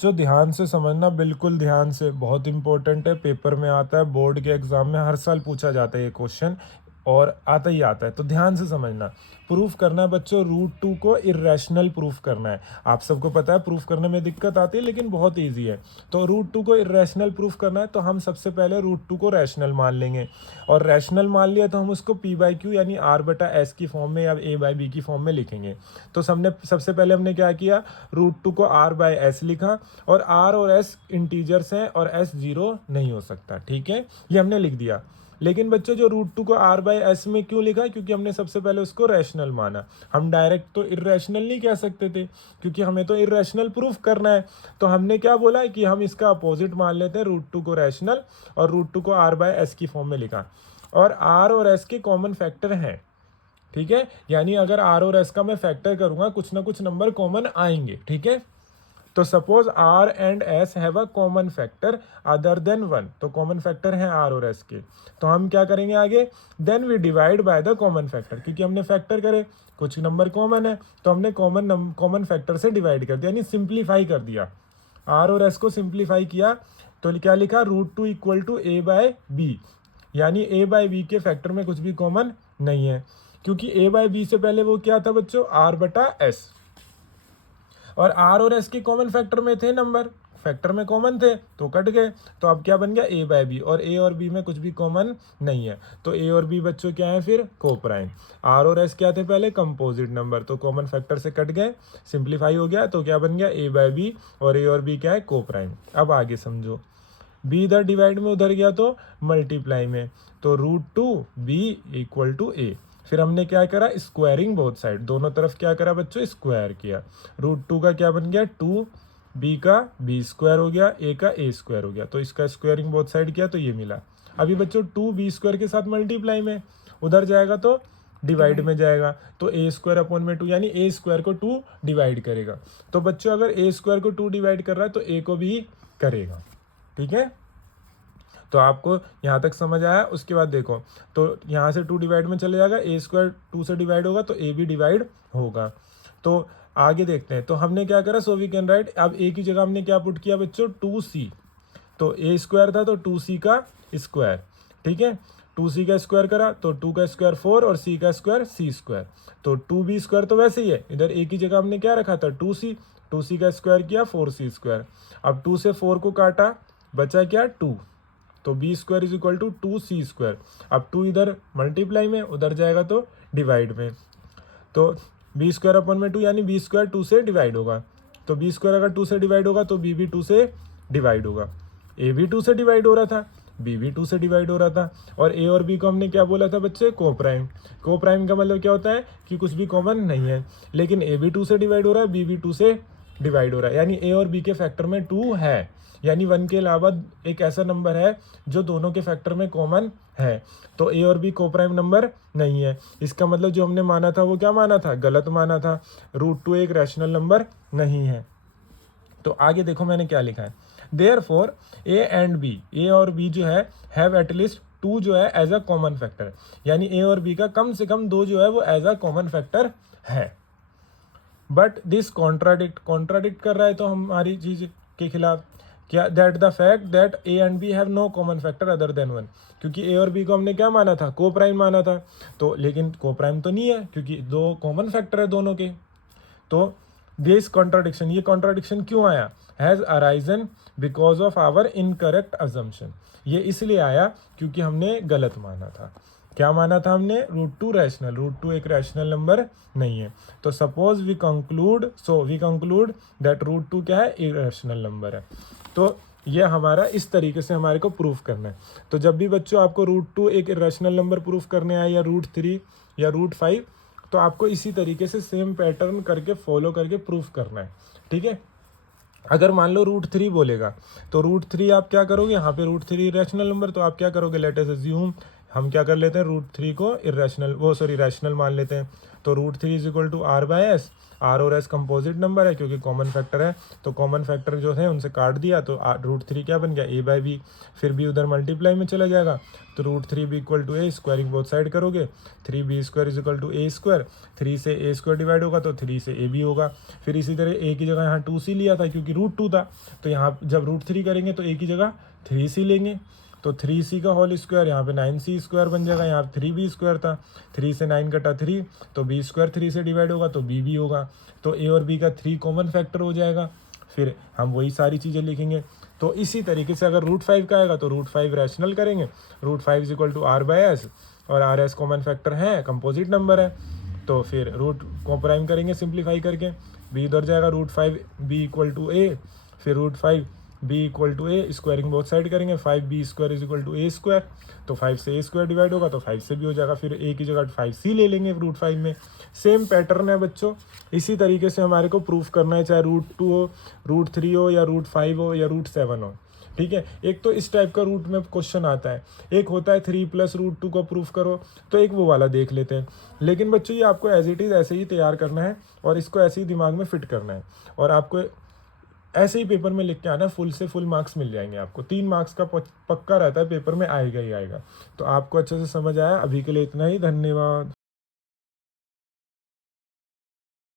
जो ध्यान से समझना, बिल्कुल ध्यान से, बहुत इंपॉर्टेंट है, पेपर में आता है, बोर्ड के एग्जाम में हर साल पूछा जाता है ये क्वेश्चन, और आता ही आता है, तो ध्यान से समझना। प्रूफ करना है बच्चों, रूट 2 को इरेशनल प्रूफ करना है। आप सबको पता है प्रूफ करने में दिक्कत आती है, लेकिन बहुत ईजी है। तो रूट 2 को इरेशनल प्रूफ करना है, तो हम सबसे पहले रूट 2 को रैशनल मान लेंगे, और रैशनल मान लिया तो हम उसको p/q यानी r/s की फॉर्म में या a/b की फॉर्म में लिखेंगे। तो सबसे पहले हमने क्या किया, रूट 2 को r/s लिखा, और r और s इंटीजर्स हैं और s 0 नहीं हो सकता, ठीक है, ये हमने लिख दिया। लेकिन बच्चों जो रूट 2 को r/s में क्यों लिखा, क्योंकि हमने सबसे पहले उसको रैशनल माना। हम डायरेक्ट तो इरेशनल नहीं कह सकते थे, क्योंकि हमें तो इरेशनल प्रूफ करना है। तो हमने क्या बोला कि हम इसका अपोजिट मान लेते हैं, रूट 2 को रैशनल और रूट 2 को r/s की फॉर्म में लिखा। और r और s के कॉमन फैक्टर हैं, ठीक है, यानी अगर r और s का मैं फैक्टर करूंगा, कुछ ना कुछ नंबर कॉमन आएंगे, ठीक है। तो suppose r and s have a common factor other than 1, तो कॉमन फैक्टर हैं r और s के, तो हम क्या करेंगे आगे, then we divide by the common factor, क्योंकि हमने फैक्टर करे, कुछ नंबर कॉमन है, तो हमने कॉमन फैक्टर से डिवाइड कर दिया, यानी सिंप्लीफाई कर दिया। r और s को सिंप्लीफाई किया, तो क्या लिखा, रूट 2 इक्वल टू a/b, यानी a/b के फैक्टर में कुछ भी कॉमन नहीं है, क्योंकि a/b से पहले वो क्या था बच्चों, r/s, और r और s के कॉमन फैक्टर में थे नंबर, फैक्टर में कॉमन थे तो कट गए, तो अब क्या बन गया, a/b, और a और b में कुछ भी कॉमन नहीं है, तो a और b बच्चों क्या है फिर, कोप्राइम। r और s क्या थे पहले, कंपोजिट नंबर, तो कॉमन फैक्टर से कट गए, सिंप्लीफाई हो गया, तो क्या बन गया, a/b, और a और b क्या है, कोप्राइम। अब आगे समझो, b इधर डिवाइड में उधर गया तो मल्टीप्लाई में, तो root 2 b equal to a। फिर हमने क्या करा, स्क्वायरिंग बोथ साइड, दोनों तरफ क्या करा बच्चों, स्क्वायर किया। रूट 2 का क्या बन गया, 2, b का b स्क्वायर हो गया, a का a स्क्वायर हो गया, तो इसका स्क्वायरिंग बोथ साइड किया तो ये मिला। अभी बच्चों 2b स्क्वायर के साथ मल्टीप्लाई में, उधर जाएगा तो डिवाइड में जाएगा, तो a स्क्वायर अपॉन में 2, यानी a स्क्वायर को 2 डिवाइड करेगा। तो बच्चों अगर a स्क्वायर को 2 डिवाइड कर रहा है तो a को भी करेगा, ठीक है। तो आपको यहाँ तक समझ आया। उसके बाद देखो, तो यहाँ से 2 डिवाइड में चले जाएगा, a स्क्वायर 2 से डिवाइड होगा तो a भी डिवाइड होगा। तो आगे देखते हैं, तो हमने क्या करा, सो वी कैन राइट, अब a की जगह हमने क्या पुट किया बच्चों, 2c, तो a स्क्वायर था तो 2c का स्क्वायर, ठीक है, 2c का स्क्वायर करा तो 2 का स्क्वायर 4 और c का स्क्वायर c स्क्वायर, तो 2b स्क्वायर तो वैसे ही है, इधर a की जगह हमने क्या रखा था, 2c का स्क्वायर किया 4c स्क्वायर। अब 2 से 4 को काटा, बचा क्या, 2, तो B square is equal to 2c square. अब 2 इधर मल्टीप्लाई में, उधर जाएगा तो डिवाइड में, तो बी स्क्वायर अपन में 2, यानी बी स्क्वायर 2 से डिवाइड होगा, तो बी स्क्वायर अगर 2 से डिवाइड होगा तो बी भी 2 से डिवाइड होगा। ए भी 2 से डिवाइड हो रहा था, बी भी 2 से डिवाइड हो रहा था, और ए और बी को हमने क्या बोला था बच्चे, को प्राइम। को प्राइम का मतलब क्या होता है कि कुछ भी कॉमन नहीं है, लेकिन ए भी 2 से डिवाइड हो रहा है, बी भी 2 से डिवाइड हो रहा है, यानी ए और बी के फैक्टर में 2 है, यानी 1 के अलावा एक ऐसा नंबर है जो दोनों के फैक्टर में कॉमन है, तो ए और बी को प्राइम नंबर नहीं है। इसका मतलब जो हमने माना था वो क्या माना था, गलत माना था, रूट 2 एक रैशनल नंबर नहीं है। तो आगे देखो मैंने क्या लिखा है, देयरफॉर ए एंड बी, ए और बी जो है, हैव एटलीस्ट 2 जो है एज अ कॉमन फैक्टर, यानी ए और बी का कम से कम 2 जो है वो एज अ कॉमन फैक्टर है। बट दिस कॉन्ट्राडिक्ट कर रहा है तो हमारी चीज के खिलाफ, क्या, that the fact that A and B have no common factor other than 1, क्योंकि ए और बी को हमने क्या माना था, को प्राइम माना था, तो लेकिन को प्राइम तो नहीं है क्योंकि 2 कॉमन फैक्टर है दोनों के। तो दिस कॉन्ट्राडिक्शन, ये कॉन्ट्राडिक्शन क्यों आया, has arisen because of our incorrect assumption, ये इसलिए आया क्योंकि हमने गलत माना था। क्या माना था हमने, रूट 2 रैशनल, रूट 2 एक रैशनल नंबर नहीं है। तो suppose we conclude that root 2 क्या है, इरेशनल नंबर है। तो ये हमारा इस तरीके से हमारे को प्रूफ करना है। तो जब भी बच्चों आपको रूट 2 एक इरेशनल नंबर प्रूफ करने आए, या रूट 3 या रूट 5, तो आपको इसी तरीके से सेम पैटर्न करके फॉलो करके प्रूफ करना है, ठीक है। अगर मान लो रूट 3 बोलेगा तो रूट 3 आप क्या करोगे, यहाँ पे रूट 3 रैशनल नंबर, तो आप क्या करोगे, लेट अस अज्यूम हम क्या कर लेते हैं, √3 को रैशनल मान लेते हैं। तो √3 is equal to R by S. R और एस कंपोजिट नंबर है क्योंकि कॉमन फैक्टर है, तो कॉमन फैक्टर जो है उनसे काट दिया, तो √3 क्या बन गया, ए बाय बी। फिर बी उधर मल्टीप्लाई में चला जाएगा, तो √3 B equal to A, squaring both side करोगे, 3b² is equal to a²। 3 से a² डिवाइड होगा तो 3 से a भी होगा। फिर इसी तरह a की जगह यहाँ 2c लिया था क्योंकि √2 था, तो यहाँ जब √3 करेंगे तो a की जगह 3c लेंगे, तो 3c का होल स्क्वायर, यहाँ पे 9c² बन जाएगा, यहाँ पे 3b² था, 3 से 9 कटा 3, तो b² 3 से डिवाइड होगा तो b भी होगा, तो a और b का 3 कॉमन फैक्टर हो जाएगा। फिर हम वही सारी चीज़ें लिखेंगे। तो इसी तरीके से अगर √5 का आएगा तो √5 रैशनल करेंगे, √5 is equal to R by S, और आर एस कॉमन फैक्टर है, कंपोजिट नंबर है, तो फिर रूट को प्राइम करेंगे सिंप्लीफाई करके, b उधर जाएगा, √5 b इक्वल टू ए, फिर √5 b equal to A, squaring both side करेंगे, 5b² is equal to a², तो 5 से a² डिवाइड होगा तो 5 से भी हो जाएगा, फिर a की जगह 5c ले लेंगे √5 में। सेम पैटर्न है बच्चों, इसी तरीके से हमारे को प्रूफ करना है, चाहे √2 हो, √3 हो, या √5 हो, या √7 हो, ठीक है। एक तो इस टाइप का रूट में क्वेश्चन आता है, एक होता है 3 + √2 को प्रूफ करो, तो एक वो वाला देख लेते हैं। लेकिन बच्चों ये आपको एज इट इज़ ऐसे ही तैयार करना है और इसको ऐसे ही दिमाग में फिट करना है, और आपको ऐसे ही पेपर में लिख के आना, फुल से फुल मार्क्स मिल जाएंगे आपको। 3 मार्क्स का पक्का रहता है, पेपर में आएगा ही आएगा। तो आपको अच्छे से समझ आया, अभी के लिए इतना ही, धन्यवाद।